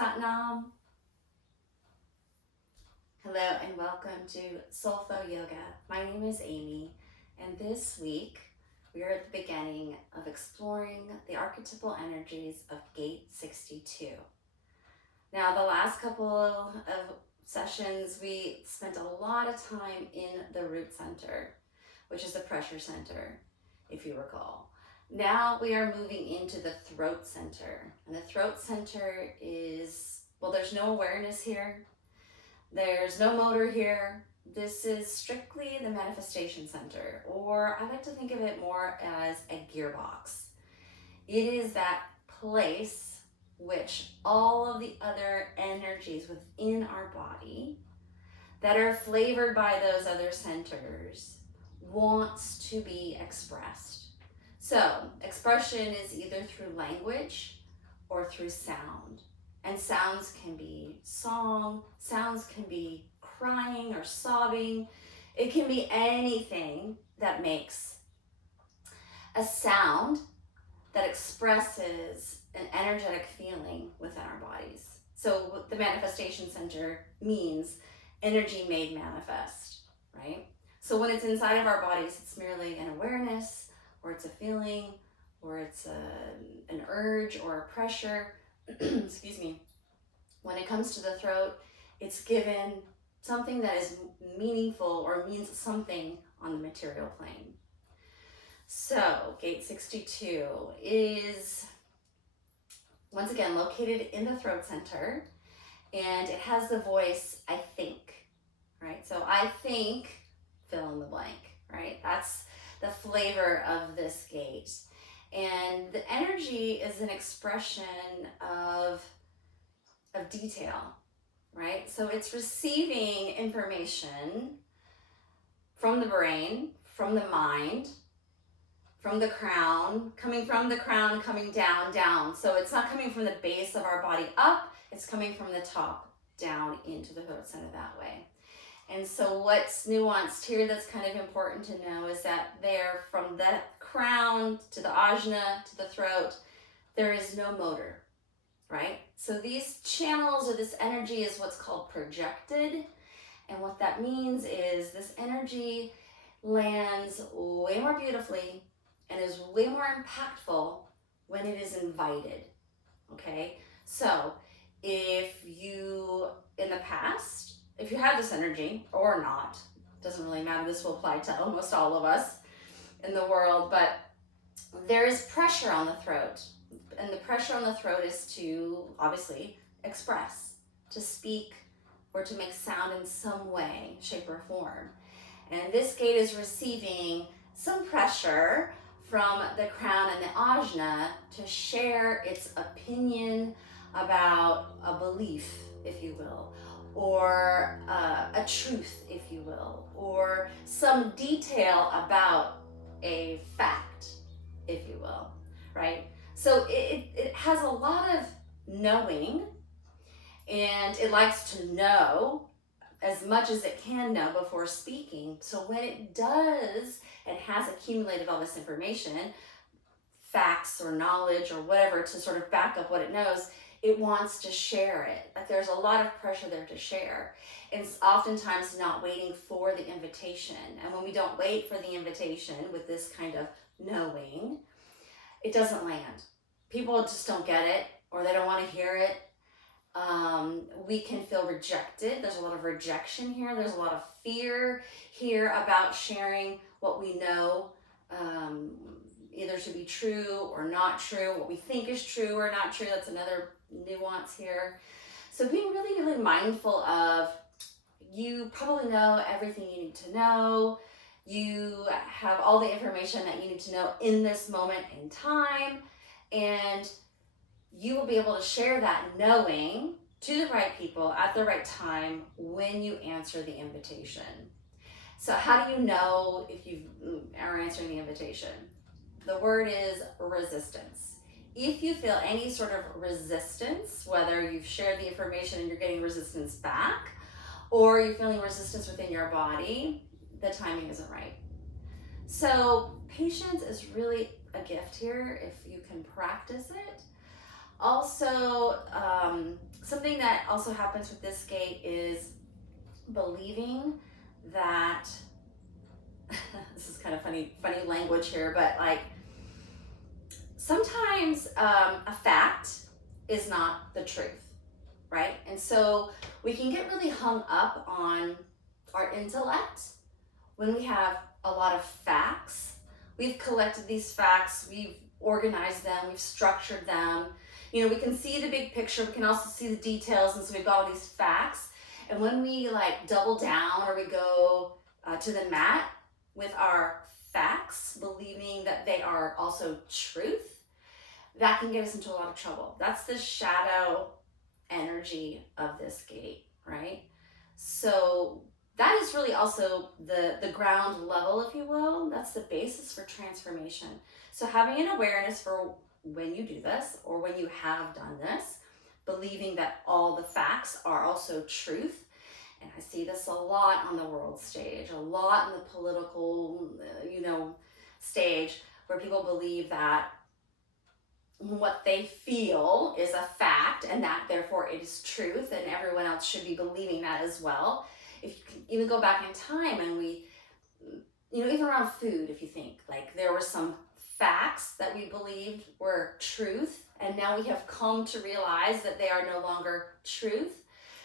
Satnam. Hello and welcome to SoulFlow Yoga. My name is Amy, and this week we are at the beginning of exploring the archetypal energies of Gate 62. Now, the last couple of sessions, we spent a lot of time in the root center, which is the pressure center, if you recall. Now we are moving into the throat center, and the throat center is, well, there's no awareness here. There's no motor here. This is strictly the manifestation center, or I like to think of it more as a gearbox. It is that place which all of the other energies within our body that are flavored by those other centers wants to be expressed. So expression is either through language or through sound. And sounds can be song, sounds can be crying or sobbing. It can be anything that makes a sound that expresses an energetic feeling within our bodies. So the manifestation center means energy made manifest, right? So when it's inside of our bodies, it's merely an awareness, or it's a feeling, or it's an urge or a pressure. Excuse me. When it comes to the throat, it's given something that is meaningful or means something on the material plane. So Gate 62 is once again located in the throat center, and it has the voice I think, right? So I think, fill in the blank, right? That's the flavor of this gate. And the energy is an expression of detail, right? So it's receiving information from the brain, from the mind, from the crown, coming down. So it's not coming from the base of our body up, it's coming from the top down into the throat center that way. And so what's nuanced here that's kind of important to know is that there, from the crown to the ajna to the throat, there is no motor, right? So these channels or this energy is what's called projected. And what that means is this energy lands way more beautifully and is way more impactful when it is invited, okay? So if you, in the past, if you have this energy or not, doesn't really matter, this will apply to almost all of us in the world, but there is pressure on the throat. And the pressure on the throat is to obviously express, to speak, or to make sound in some way, shape, or form. And this gate is receiving some pressure from the crown and the ajna to share its opinion about a belief, if you will, or a truth, if you will, or some detail about a fact, if you will, right? So it has a lot of knowing, and it likes to know as much as it can know before speaking. So when it does and has accumulated all this information, facts or knowledge or whatever to sort of back up what it knows, it wants to share it. Like there's a lot of pressure there to share. And it's oftentimes not waiting for the invitation. And when we don't wait for the invitation with this kind of knowing, it doesn't land. People just don't get it, or they don't want to hear it. We can feel rejected. There's a lot of rejection here. There's a lot of fear here about sharing what we know, either to be true or not true, what we think is true or not true. That's another nuance here. So being really, really mindful of, you probably know everything you need to know. You have all the information that you need to know in this moment in time, and you will be able to share that knowing to the right people at the right time when you answer the invitation. So how do you know if you are answering the invitation? The word is resistance. If you feel any sort of resistance, whether you've shared the information and you're getting resistance back, or you're feeling resistance within your body, the timing isn't right. So patience is really a gift here if you can practice it. Also, something that also happens with this gate is believing that this is kind of funny language here, but like sometimes a fact is not the truth, right? And so we can get really hung up on our intellect when we have a lot of facts. We've collected these facts, we've organized them, we've structured them. You know, we can see the big picture, we can also see the details, and so we've got all these facts. And when we like double down or we go to the mat with our facts, believing that they are also truth, that can get us into a lot of trouble. That's the shadow energy of this gate, right? So that is really also the ground level, if you will. That's the basis for transformation. So having an awareness for when you do this or when you have done this, believing that all the facts are also truth. And I see this a lot on the world stage, a lot in the political, stage, where people believe that what they feel is a fact and that therefore it is truth, and everyone else should be believing that as well. If you can even go back in time and we, even around food, if you think, like there were some facts that we believed were truth, and now we have come to realize that they are no longer truth.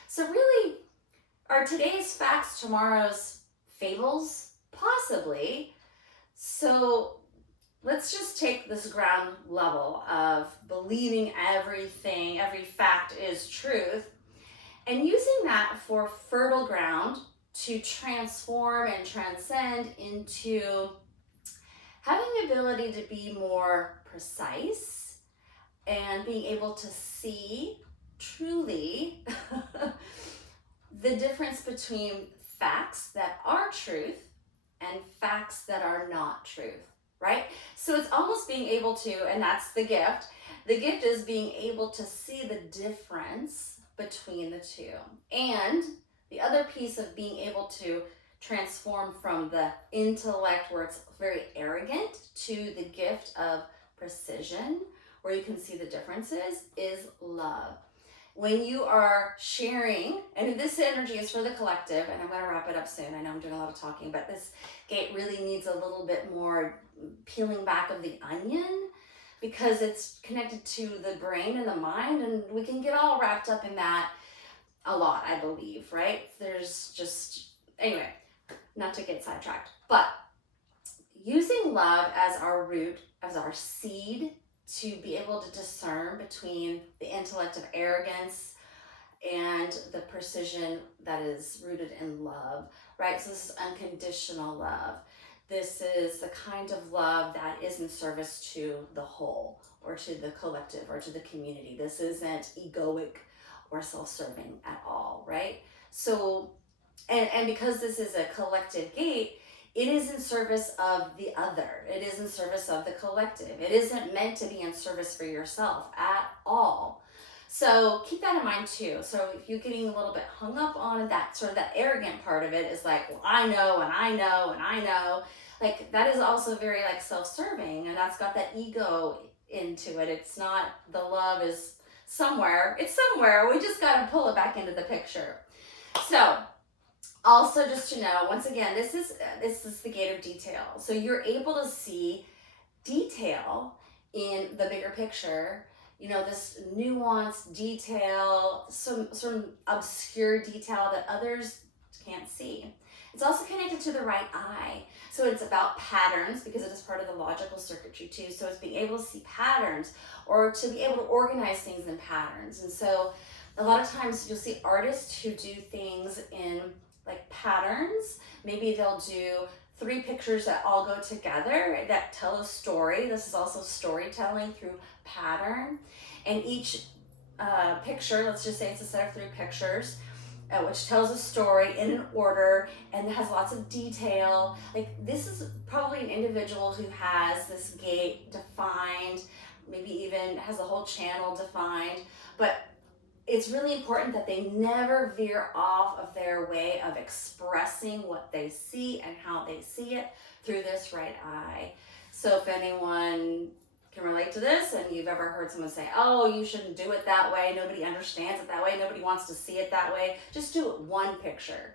So really, are today's facts tomorrow's fables? Possibly. So let's just take this ground level of believing everything, every fact is truth, and using that for fertile ground to transform and transcend into having the ability to be more precise and being able to see truly the difference between facts that are truth and facts that are not truth, right? So it's almost being able to, and that's the gift. The gift is being able to see the difference between the two. And the other piece of being able to transform from the intellect, where it's very arrogant, to the gift of precision, where you can see the differences, is love. When you are sharing, and this energy is for the collective, and I'm going to wrap it up soon. I know I'm doing a lot of talking, but this gate really needs a little bit more peeling back of the onion, because it's connected to the brain and the mind, and we can get all wrapped up in that a lot, I believe, right? There's just, anyway, not to get sidetracked, but using love as our root, as our seed, to be able to discern between the intellect of arrogance and the precision that is rooted in love, right? So this is unconditional love. This is the kind of love that is in service to the whole, or to the collective, or to the community. This isn't egoic or self-serving at all, right? So, and because this is a collective gate, it is in service of the other. It is in service of the collective. It isn't meant to be in service for yourself at all. So keep that in mind too. So if you're getting a little bit hung up on that, sort of that arrogant part of it is like, well, I know, and I know, and I know. Like that is also very like self-serving, and that's got that ego into it. It's not, the love is somewhere. It's somewhere. We just got to pull it back into the picture. So also, just to know, once again, this is the gate of detail. So you're able to see detail in the bigger picture, this nuanced detail, some obscure detail that others can't see. It's also connected to the right eye. So it's about patterns, because it is part of the logical circuitry too. So it's being able to see patterns, or to be able to organize things in patterns. And so a lot of times you'll see artists who do things in like patterns. Maybe they'll do 3 pictures that all go together that tell a story. This is also storytelling through pattern. And each picture, let's just say it's a set of 3 pictures, which tells a story in an order and has lots of detail. Like this is probably an individual who has this gate defined, maybe even has a whole channel defined, but it's really important that they never veer off of their way of expressing what they see and how they see it through this right eye. So if anyone can relate to this and you've ever heard someone say, oh, you shouldn't do it that way, nobody understands it that way, nobody wants to see it that way, just do it one picture.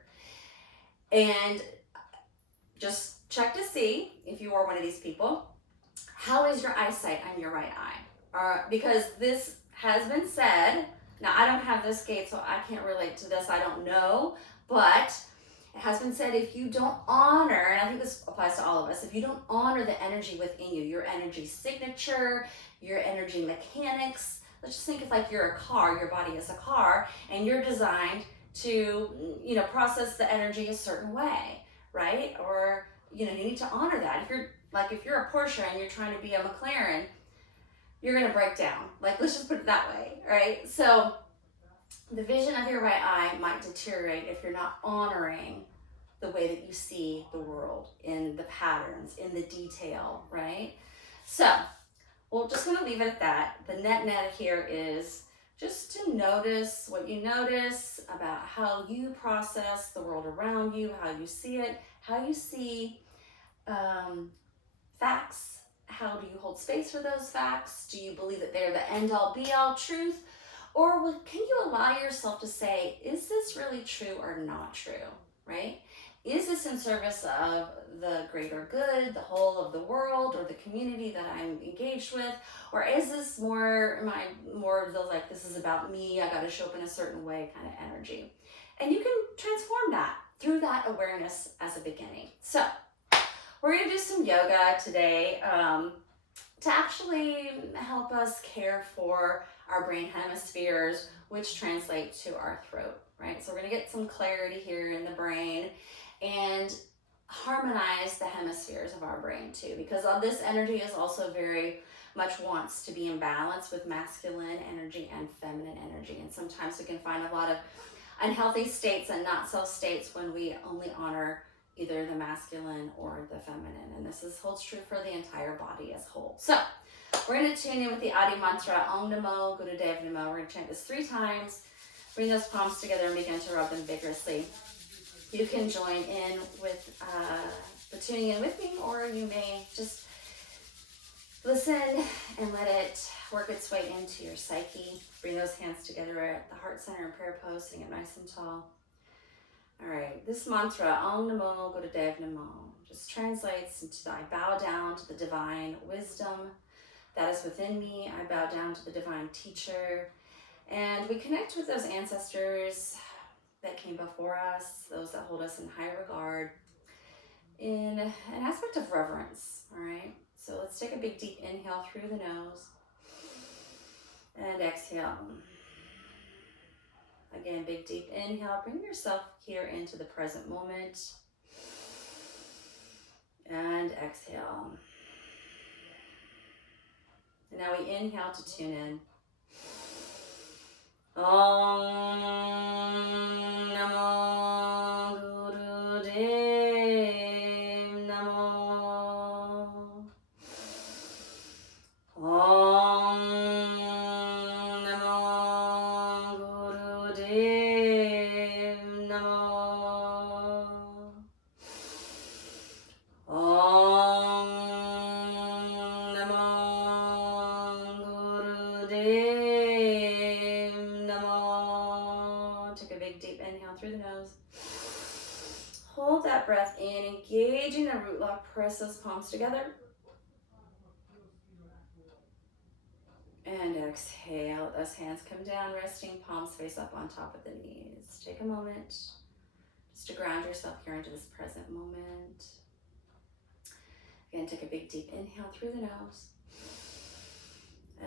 And just check to see, if you are one of these people, how is your eyesight on your right eye? Because this has been said, now I don't have this gate, so I can't relate to this, I don't know, but it has been said, if you don't honor, and I think this applies to all of us, if you don't honor the energy within you, your energy signature, your energy mechanics, let's just think of like you're a car, your body is a car, and you're designed to, process the energy a certain way, right? Or, you need to honor that. If you're a Porsche and you're trying to be a McLaren, you're gonna break down. Let's just put it that way, right? So the vision of your right eye might deteriorate if you're not honoring the way that you see the world, in the patterns, in the detail, right? So we're just gonna leave it at that. The net here is just to notice what you notice about how you process the world around you, how you see it, how you see facts. How do you hold space for those facts? Do you believe that they're the end-all be-all truth? Or can you allow yourself to say, is this really true or not true, right? Is this in service of the greater good, the whole of the world, or the community that I'm engaged with? Or is this more of the this is about me, I gotta show up in a certain way kind of energy? And you can transform that through that awareness as a beginning. So we're gonna do some yoga today to actually help us care for our brain hemispheres, which translate to our throat, right? So we're gonna get some clarity here in the brain and harmonize the hemispheres of our brain too, because this energy is also very much wants to be in balance with masculine energy and feminine energy. And sometimes we can find a lot of unhealthy states and not so states when we only honor either the masculine or the feminine. And this holds true for the entire body as a whole. So we're going to tune in with the Adi mantra, Om Namo Gurudev Namo. We're going to chant this 3 times. Bring those palms together and begin to rub them vigorously. You can join in with the tuning in with me, or you may just listen and let it work its way into your psyche. Bring those hands together at the heart center in prayer pose, sitting up nice and tall. All right, this mantra, Om Namo Gurudev Namo, just translates into I bow down to the divine wisdom that is within me. I bow down to the divine teacher. And we connect with those ancestors that came before us, those that hold us in high regard, in an aspect of reverence, all right? So let's take a big deep inhale through the nose and exhale. Again, big deep inhale. Bring yourself here into the present moment. And exhale. And now we inhale to tune in. Om Namo Gurudev Namo. Om Namo Gurudev Namo. Om Namo Gurudev Namo. Take a big deep inhale through the nose. Hold that breath in, engaging the root lock. Press those palms together. And exhale. Let those hands come down, resting palms face up on top of the knees. Take a moment just to ground yourself here into this present moment. Again, take a big deep inhale through the nose.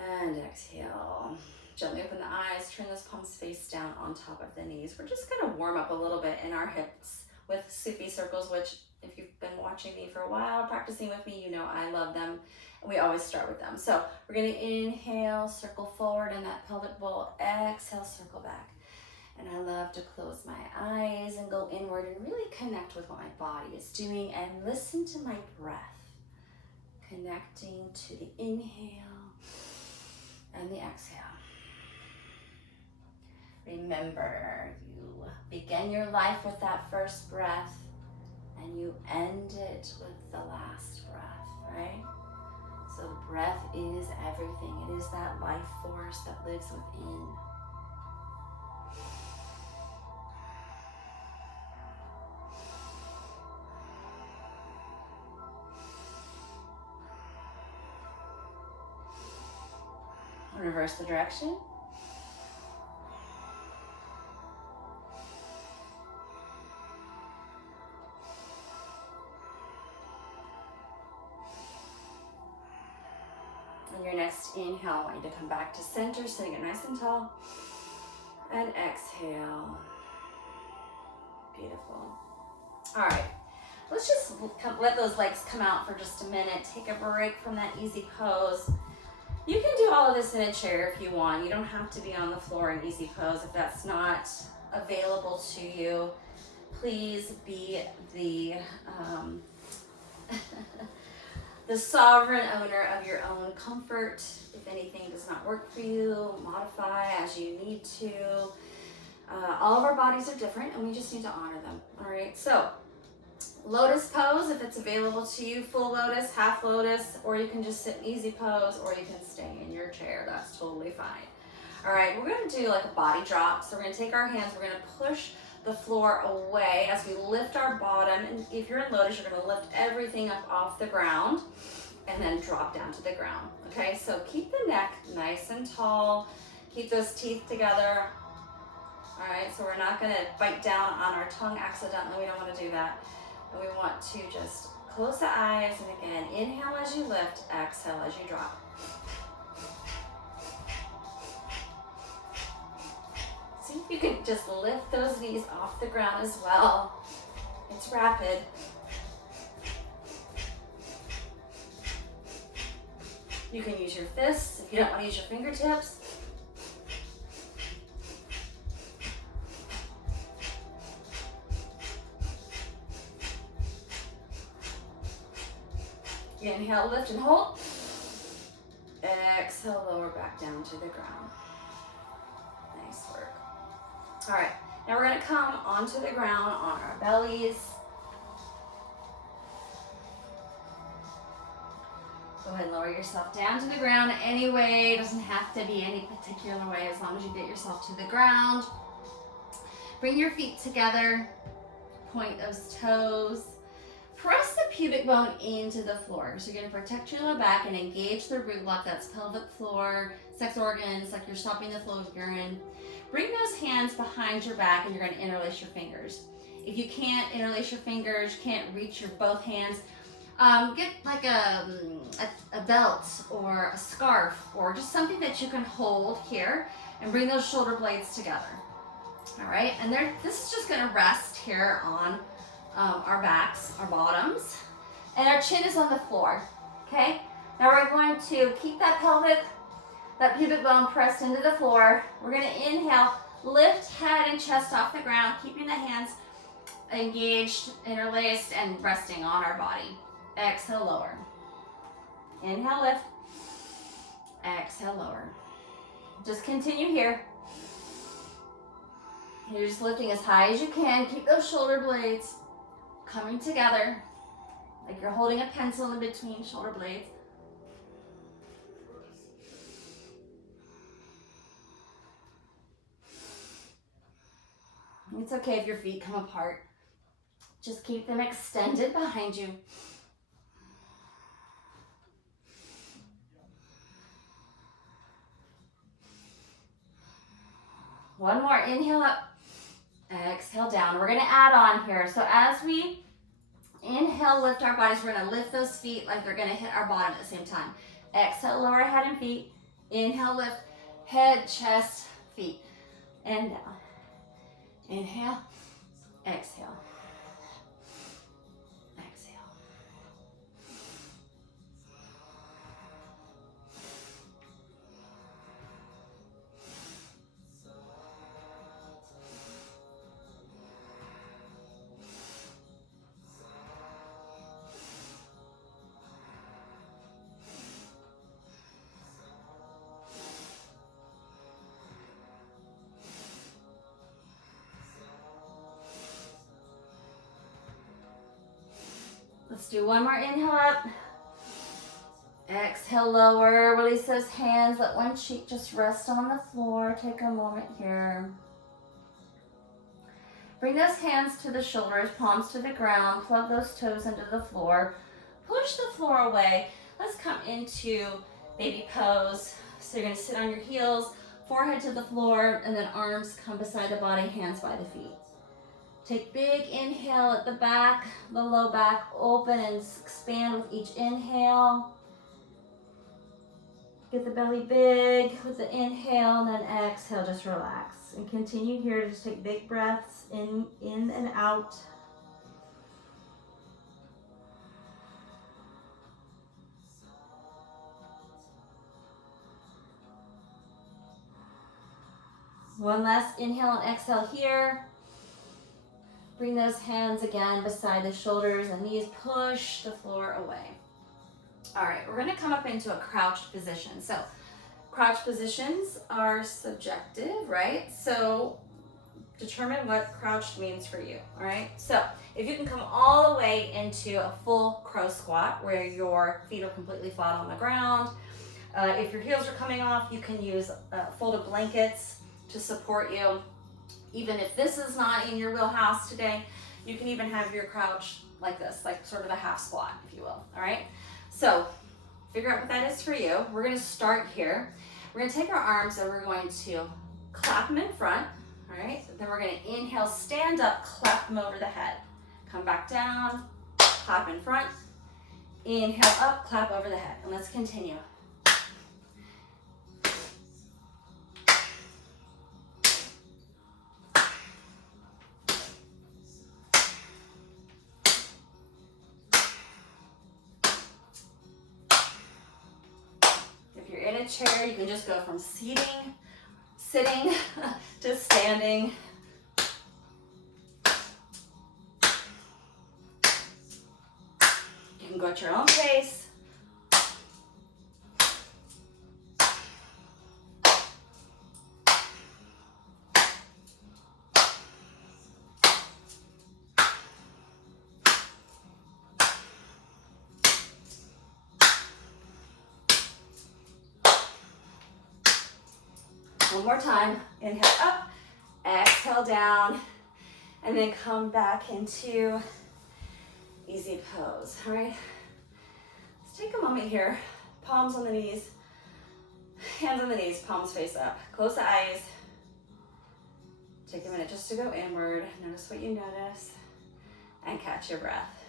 And exhale. Gently open the eyes, turn those palms face down on top of the knees. We're just gonna warm up a little bit in our hips with Sufi circles, which if you've been watching me for a while, practicing with me, you know I love them. And we always start with them. So we're gonna inhale, circle forward in that pelvic bowl. Exhale, circle back. And I love to close my eyes and go inward and really connect with what my body is doing and listen to my breath. Connecting to the inhale and the exhale. Remember, you begin your life with that first breath and you end it with the last breath, right? So the breath is everything. It is that life force that lives within. Reverse the direction. On your next inhale, I want you to come back to center, sitting up nice and tall. And exhale. Beautiful. All right. Let's just let those legs come out for just a minute. Take a break from that easy pose. You can do all of this in a chair if you want. You don't have to be on the floor in easy pose if that's not available to you. Please be the the sovereign owner of your own comfort. If anything does not work for you, modify as you need to. All of our bodies are different and we just need to honor them. All right, so lotus pose, if it's available to you, full lotus, half lotus, or you can just sit in easy pose, or you can stay in your chair. That's totally fine. All right, we're gonna do like a body drop. So we're gonna take our hands, we're gonna push the floor away as we lift our bottom. And if you're in lotus, you're gonna lift everything up off the ground and then drop down to the ground. Okay, so keep the neck nice and tall. Keep those teeth together. All right, so we're not gonna bite down on our tongue accidentally. We don't wanna do that. And we want to just close the eyes, and again, inhale as you lift, exhale as you drop. See if you can just lift those knees off the ground as well. It's rapid. You can use your fists if you don't want to use your fingertips. Inhale, lift and hold. Exhale, lower back down to the ground. Nice work. All right, now we're gonna come onto the ground on our bellies. Go ahead and lower yourself down to the ground any way. It doesn't have to be any particular way as long as you get yourself to the ground. Bring your feet together, point those toes. Press the pubic bone into the floor. So you're gonna protect your lower back and engage the root block, that's pelvic floor, sex organs, like you're stopping the flow of urine. Bring those hands behind your back and you're gonna interlace your fingers. If you can't interlace your fingers, can't reach your both hands, get like a belt or a scarf or just something that you can hold here and bring those shoulder blades together. All right, and this is just gonna rest here on our backs, our bottoms, and our chin is on the floor, okay? Now we're going to keep that pubic bone pressed into the floor. We're gonna inhale, lift head and chest off the ground, keeping the hands engaged, interlaced, and resting on our body. Exhale, lower. Inhale, lift. Exhale, lower. Just continue here. You're just lifting as high as you can. Keep those shoulder blades coming together, like you're holding a pencil in between shoulder blades. It's okay if your feet come apart. Just keep them extended behind you. One more, inhale up, exhale down. We're gonna add on here. So as we inhale, lift our bodies, we're gonna lift those feet like they're gonna hit our bottom at the same time. Exhale, lower head and feet. Inhale, lift, head, chest, feet, and down. Inhale, exhale, exhale. Let's do one more inhale up. Exhale, lower. Release those hands. Let one cheek just rest on the floor. Take a moment here. Bring those hands to the shoulders, palms to the ground. Plug those toes into the floor. Push the floor away. Let's come into baby pose. So you're going to sit on your heels, forehead to the floor, and then arms come beside the body, hands by the feet. Take big inhale at the back, the low back open and expand with each inhale. Get the belly big with the inhale, and then exhale, just relax. And continue here to just take big breaths in and out. One last inhale and exhale here. Bring those hands again beside the shoulders and knees. Push the floor away. All right, we're gonna come up into a crouched position. So crouched positions are subjective, right? So determine what crouched means for you, all right? So if you can come all the way into a full crow squat where your feet are completely flat on the ground. If your heels are coming off, you can use folded blankets to support you. Even if this is not in your wheelhouse today, you can even have your crouch like this, like sort of a half squat, if you will, all right? So figure out what that is for you. We're gonna start here. We're gonna take our arms and we're going to clap them in front, all right? Then we're gonna inhale, stand up, clap them over the head. Come back down, clap in front, inhale up, clap over the head. And let's continue. In a chair, you can just go from sitting to standing. You can go at your own pace. One more time, inhale up, exhale down, and then come back into easy pose, all right? Let's take a moment here, palms on the knees, hands on the knees, palms face up. Close the eyes. Take a minute just to go inward. Notice what you notice, and catch your breath.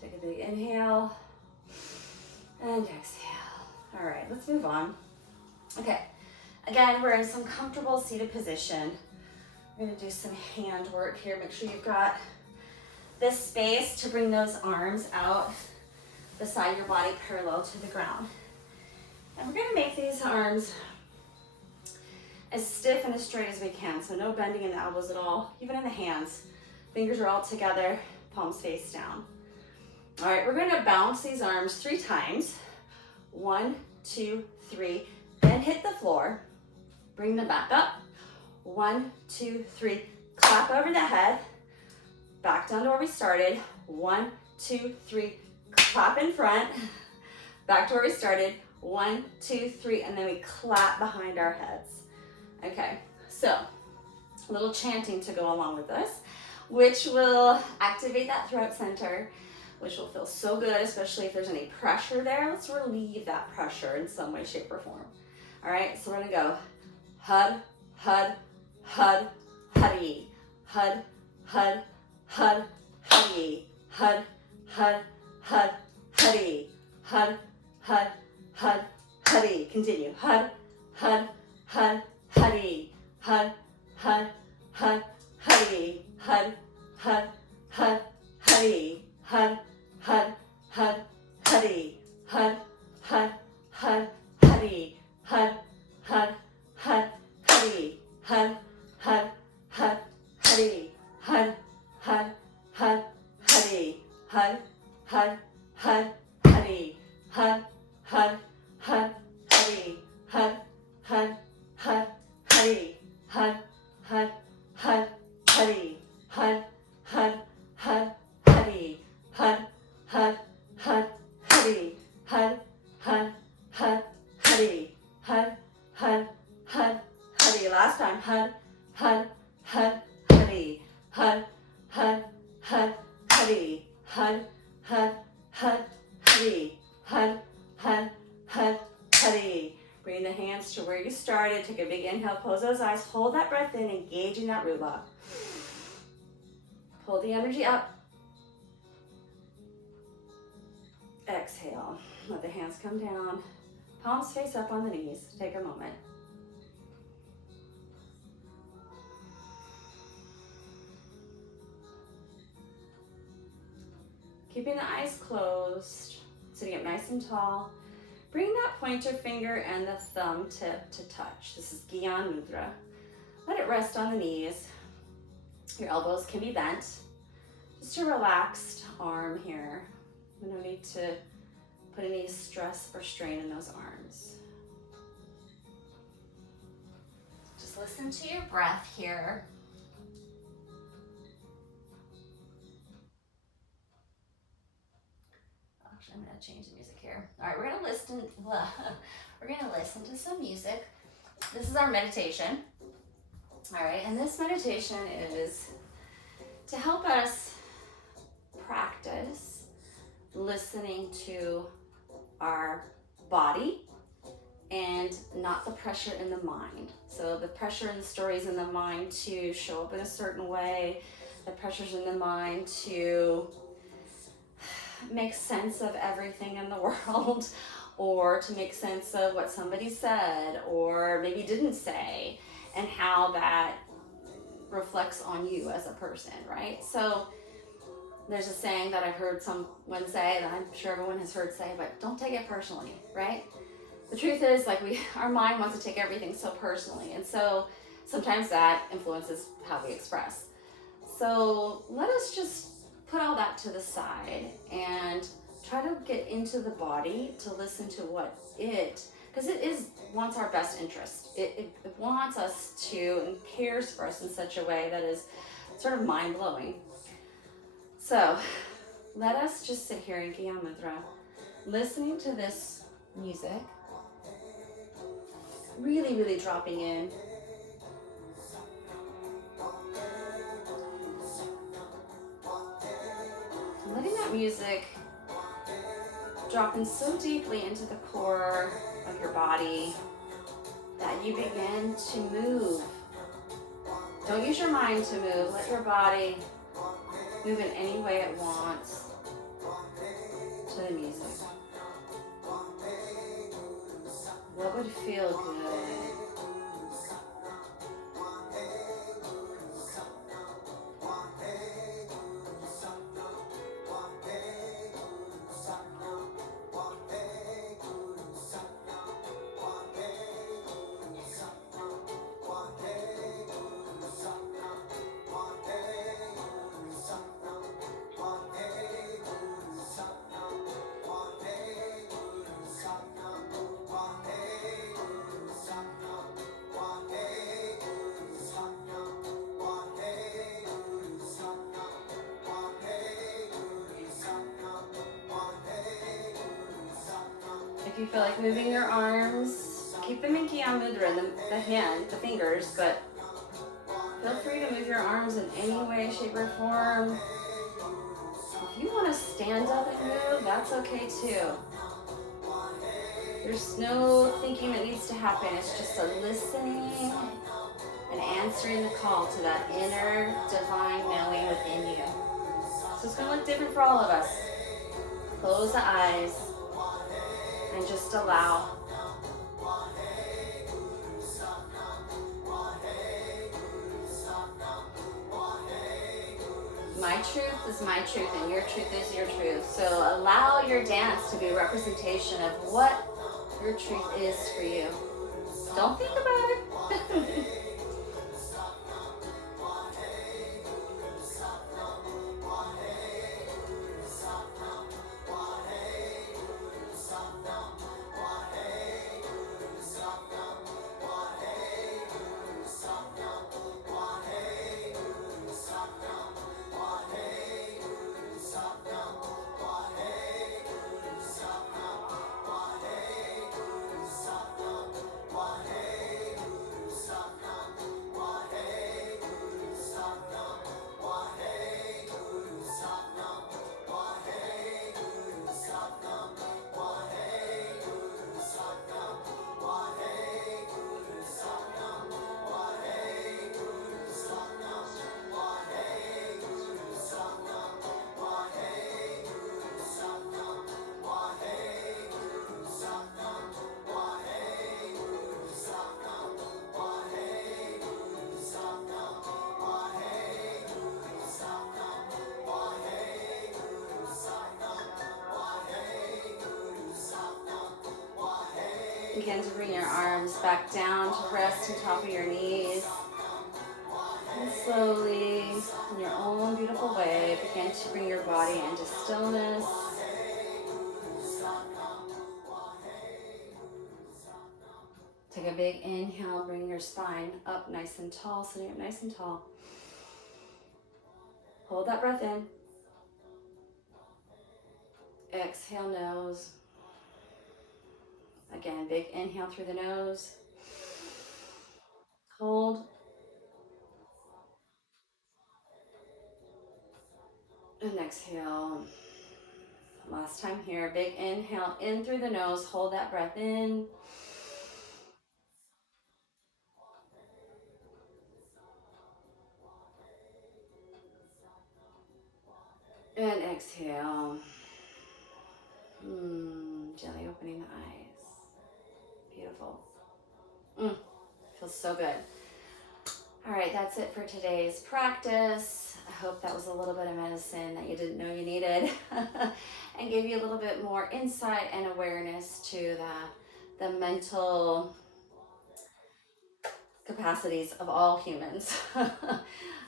Take a big inhale and exhale. All right, let's move on. Okay, again, we're in some comfortable seated position. We're gonna do some hand work here. Make sure you've got this space to bring those arms out beside your body parallel to the ground. And we're gonna make these arms as stiff and as straight as we can, so no bending in the elbows at all, even in the hands. Fingers are all together, palms face down. All right, we're gonna bounce these arms 3 times. 1, 2, 3, then hit the floor. Bring them back up. 1, 2, 3, clap over the head. Back down to where we started. 1, 2, 3, clap in front. Back to where we started. 1, 2, 3, and then we clap behind our heads. Okay, so a little chanting to go along with this, which will activate that throat center, which will feel so good, especially if there's any pressure there. Let's relieve that pressure in some way, shape, or form. All right, so we're gonna go hud, hud, hud, huddy, hud, hud, hud, huddy, hud, hud, hud, huddy, hud, hud, hud, huddy. Continue. Hud, hud, hud, huddy, hud, hud, hud, huddy, hud, hud, hud, huddy, hud, hud, hud, huddy, hud, hud, hud, huddy, hud, hud, hud, huddy, hud, hud, hud, huddy, hud, hud, hud, huddy, hud, hud, hud, huddy, hud, hud, hud, huddy, hud, hud, hud, huddy, hud, hud, hud, hud, huddy, hud, hud, hud, huddy, hud, hud, hud, huddy, hud, hud, hud, huddy. Last time, hud, hud, hud, huddy, hud, hud, hud, huddy, hud, hud, hud, huddy, hud, hud, hud, huddy. Bring the hands to where you started. Take a big inhale, close those eyes, hold that breath in, engaging that root lock. Pull the energy up. Exhale. Let the hands come down. Palms face up on the knees. Take a moment. Keeping the eyes closed, sitting up nice and tall. Bring that pointer finger and the thumb tip to touch. This is Gyan Mudra. Let it rest on the knees. Your elbows can be bent. Just a relaxed arm here. No need to put any stress or strain in those arms. Just listen to your breath here. Actually, I'm going to change the music here. All right, we're going to listen to some music. This is our meditation. All right, and this meditation is to help us practice listening to our body and not the pressure in the mind. So the pressure and the stories in the mind to show up in a certain way, the pressures in the mind to make sense of everything in the world, or to make sense of what somebody said or maybe didn't say, and how that reflects on you as a person, right? So there's a saying that I've heard someone say, that I'm sure everyone has heard say, but don't take it personally, right? The truth is, like, our mind wants to take everything so personally, and so sometimes that influences how we express. So let us just put all that to the side and try to get into the body to listen to what because it wants our best interest. It wants us to and cares for us in such a way that is sort of mind-blowing. So let us just sit here in Gyan Mudra, listening to this music, really, really dropping in. Letting that music drop in so deeply into the core of your body that you begin to move. Don't use your mind to move. Let your body move in any way it wants to the music. What would feel good? If you feel like moving your arms, keep them in Gyan Mudra, the fingers, but feel free to move your arms in any way, shape, or form. If you want to stand up and move, that's okay too. There's no thinking that needs to happen. It's just a listening and answering the call to that inner divine knowing within you. So it's going to look different for all of us. Close the eyes and just allow. My truth is my truth and your truth is your truth. So allow your dance to be a representation of what your truth is for you. Don't think about it. Begin to bring your arms back down to rest on top of your knees. And slowly, in your own beautiful way, begin to bring your body into stillness. Take a big inhale, bring your spine up nice and tall, sitting up nice and tall. Hold that breath in. Exhale, nose. Again, big inhale through the nose. Hold. And exhale. Last time here, big inhale in through the nose. Hold that breath in. And exhale. Gently opening the eyes. Beautiful. Feels so good. All right, that's it for today's practice. I hope that was a little bit of medicine that you didn't know you needed and gave you a little bit more insight and awareness to the mental capacities of all humans.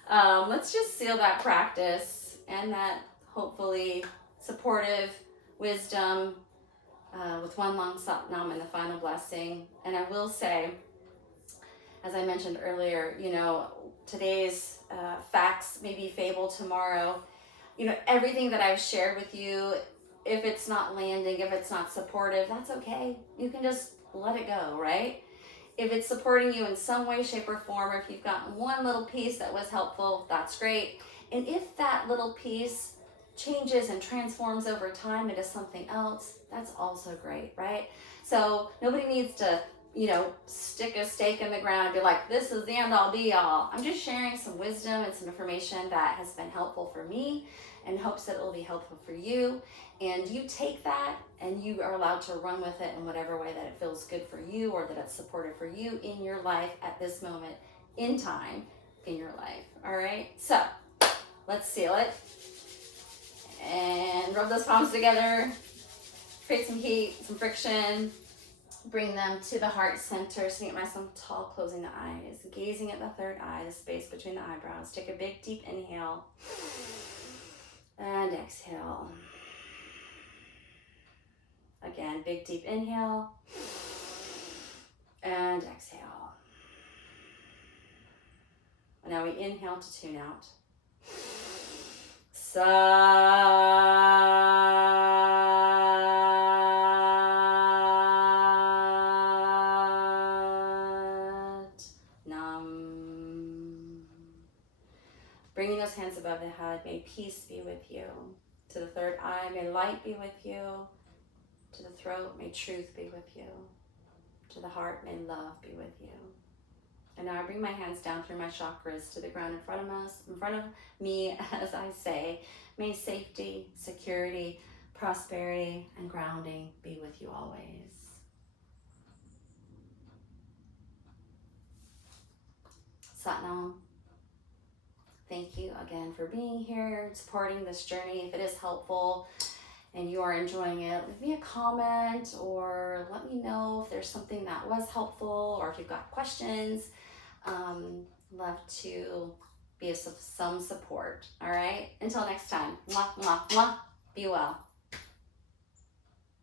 Let's just seal that practice and that hopefully supportive wisdom with one long sat nam and the final blessing. And I will say, as I mentioned earlier, today's facts may be fable tomorrow. Everything that I've shared with you, if it's not landing, if it's not supportive, that's okay. You can just let it go, right? If it's supporting you in some way, shape, or form, or if you've gotten one little piece that was helpful, that's great. And if that little piece changes and transforms over time into something else, that's also great, right? So nobody needs to, stick a stake in the ground and be like, this is the end all be all. I'm just sharing some wisdom and some information that has been helpful for me and hopes that it will be helpful for you. And you take that and you are allowed to run with it in whatever way that it feels good for you or that it's supportive for you in your life at this moment in time in your life. All right, so let's seal it and rub those palms together, create some heat, some friction. Bring them to the heart center, sitting at myself tall, closing the eyes, gazing at the third eye, the space between the eyebrows. Take a big, deep inhale and exhale. Again, big, deep inhale and exhale. And now we inhale to tune out. Bringing those hands above the head, may peace be with you. To the third eye, may light be with you. To the throat, may truth be with you. To the heart, may love be with you. And now I bring my hands down through my chakras to the ground in front of me as I say, may safety, security, prosperity, and grounding be with you always. Satnam. Thank you again for being here, supporting this journey. If it is helpful and you are enjoying it, leave me a comment or let me know if there's something that was helpful or if you've got questions. Love to be of some support. All right. Until next time. Mwah, mwah, mwah. Be well.